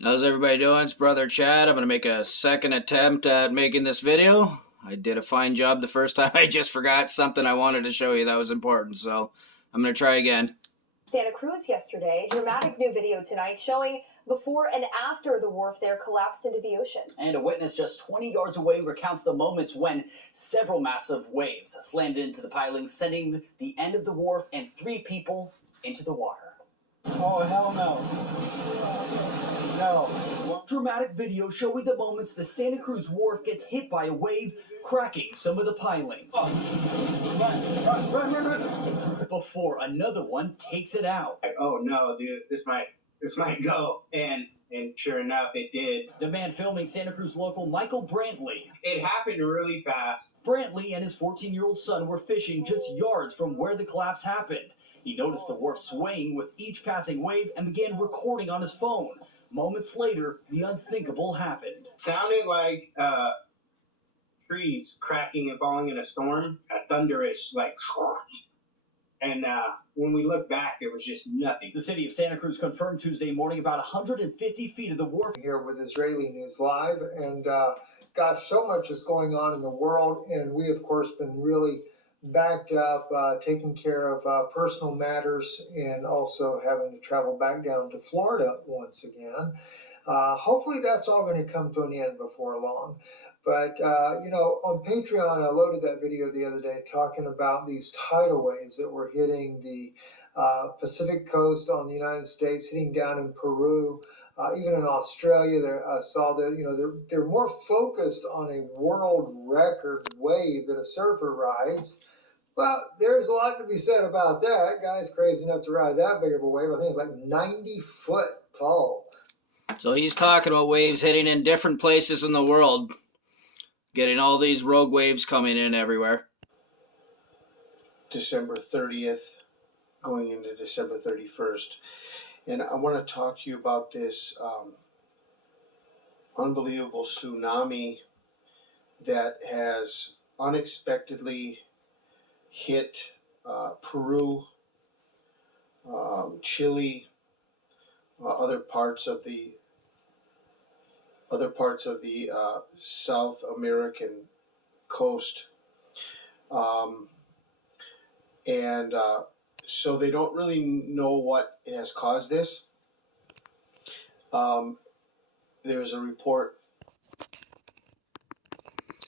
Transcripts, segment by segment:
How's everybody doing? It's Brother Chad. I'm going to make a second attempt at making this video. I did a fine job the first time. I just forgot something I wanted to show you that was important, so I'm going to try again. Santa Cruz yesterday. Dramatic new video tonight showing before and after the wharf there collapsed into the ocean. And a witness just 20 yards away recounts the moments when several massive waves slammed into the pilings, sending the end of the wharf and 3 people into the water. Oh, hell no. No. Dramatic video showing the moments the Santa Cruz wharf gets hit by a wave, cracking some of the pilings. Oh. Run. Before another one takes it out. Oh no, dude, this might go. And sure enough, it did. The man filming Santa Cruz local Michael Brantley. It happened really fast. Brantley and his 14-year-old son were fishing just yards from where the collapse happened. He noticed the wharf swaying with each passing wave and began recording on his phone. Moments later, the unthinkable happened. Sounded like trees cracking and falling in a storm, a thunderous like. And when we look back, it was just nothing. The city of Santa Cruz confirmed Tuesday morning about 150 feet of the wharf. Here with Israeli News Live, and gosh, so much is going on in the world, and we, of course, been really backed up, taking care of personal matters, and also having to travel back down to Florida once again. Hopefully that's all going to come to an end before long. But, on Patreon, I loaded that video the other day talking about these tidal waves that were hitting the Pacific coast on the United States, hitting down in Peru, even in Australia. I saw that, they're more focused on a world record wave that a surfer rides. Well, there's a lot to be said about that. Guy's crazy enough to ride that big of a wave. I think it's like 90 foot tall. So he's talking about waves hitting in different places in the world, getting all these rogue waves coming in everywhere. December 30th, going into December 31st. And I want to talk to you about this unbelievable tsunami that has unexpectedly hit Peru, Chile, other parts of the South American coast, so they don't really know what has caused this. There's a report.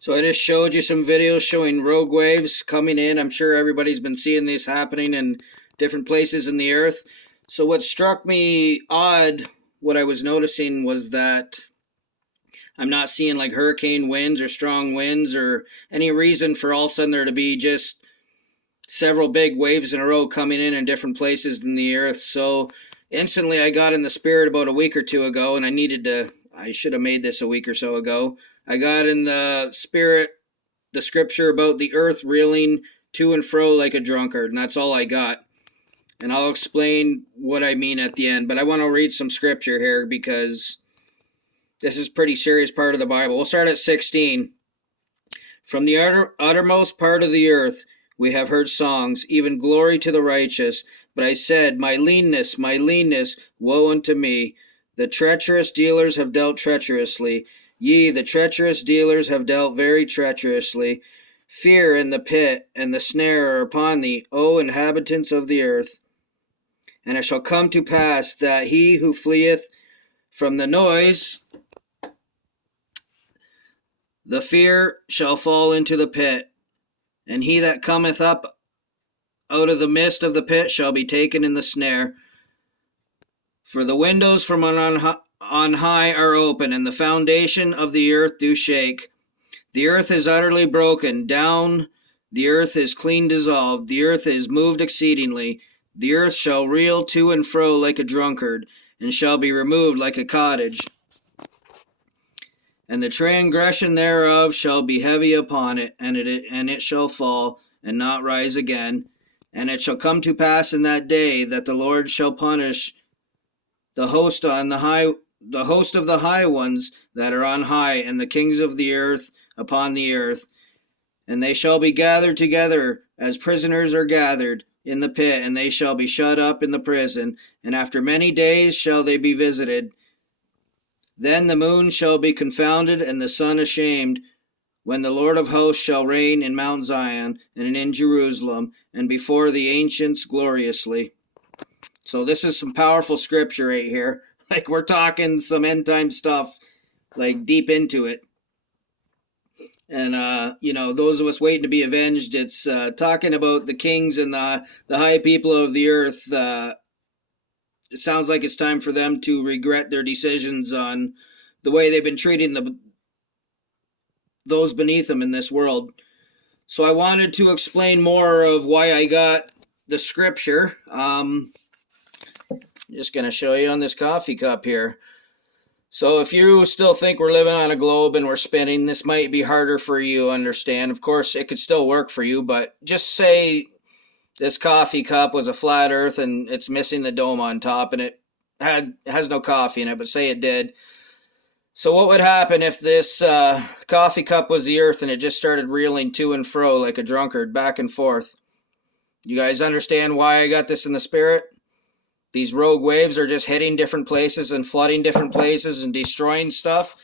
So I just showed you some videos showing rogue waves coming in. I'm sure everybody's been seeing this happening in different places in the earth. So what struck me odd, what I was noticing, was that I'm not seeing like hurricane winds or strong winds or any reason for all of a sudden there to be just several big waves in a row coming in different places in the earth. So instantly I got in the spirit about a week or two ago, and I should have made this a week or so ago. I got in the spirit, the scripture about the earth reeling to and fro like a drunkard, and that's all I got. And I'll explain what I mean at the end, but I want to read some scripture here because this is a pretty serious part of the Bible. We'll start at 16. From the uttermost part of the earth we have heard songs, even glory to the righteous. But I said, my leanness, woe unto me. The treacherous dealers have dealt treacherously. Ye, the treacherous dealers, have dealt very treacherously. Fear and the pit and the snare are upon thee, O inhabitants of the earth. And it shall come to pass that he who fleeth from the noise, the fear shall fall into the pit, and he that cometh up out of the midst of the pit shall be taken in the snare. For the windows from on high are open, and the foundation of the earth do shake. The earth is utterly broken down, the earth is clean dissolved, the earth is moved exceedingly. The earth shall reel to and fro like a drunkard, and shall be removed like a cottage. And the transgression thereof shall be heavy upon it, and it shall fall, and not rise again. And it shall come to pass in that day that the Lord shall punish the host of the high ones that are on high, and the kings of the earth upon the earth. And they shall be gathered together as prisoners are gathered in the pit, and they shall be shut up in the prison. And after many days shall they be visited. Then the moon shall be confounded, and the sun ashamed, when the Lord of hosts shall reign in Mount Zion and in Jerusalem, and before the ancients gloriously. So this is some powerful scripture right here. Like, we're talking some end time stuff, like deep into it. And, those of us waiting to be avenged, it's talking about the kings and the high people of the earth. It sounds like it's time for them to regret their decisions on the way they've been treating those beneath them in this world. So I wanted to explain more of why I got the scripture. Just going to show you on this coffee cup here. So if you still think we're living on a globe and we're spinning, this might be harder for you to understand. Of course, it could still work for you, but just say this coffee cup was a flat earth and it's missing the dome on top, and it has no coffee in it, but say it did. So what would happen if this coffee cup was the earth and it just started reeling to and fro like a drunkard, back and forth? You guys understand why I got this in the spirit? These rogue waves are just hitting different places and flooding different places and destroying stuff.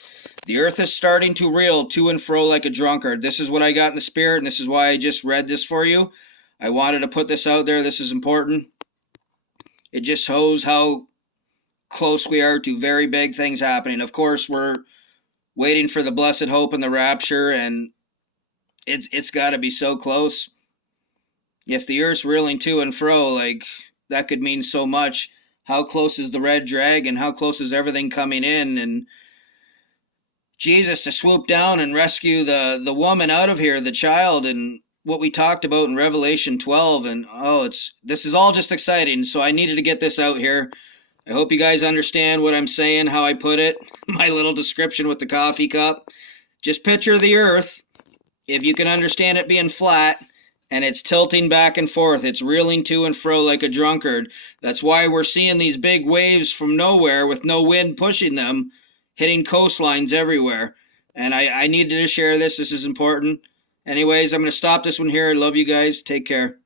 The earth is starting to reel to and fro like a drunkard. This is what I got in the spirit, and this is why I just read this for you. I wanted to put this out there. This is important. It just shows how close we are to very big things happening. Of course, we're waiting for the blessed hope and the rapture, and it's got to be so close. If the earth's reeling to and fro, like, that could mean so much. How close is the red dragon? How close is everything coming in? And Jesus to swoop down and rescue the woman out of here, the child, and what we talked about in Revelation 12. And this is all just exciting. So I needed to get this out here. I hope you guys understand what I'm saying, how I put it. My little description with the coffee cup. Just picture the earth, if you can understand it being flat, and it's tilting back and forth. It's reeling to and fro like a drunkard. That's why we're seeing these big waves from nowhere with no wind pushing them, hitting coastlines everywhere. And I needed to share this. This is important. Anyways, I'm going to stop this one here. I love you guys. Take care.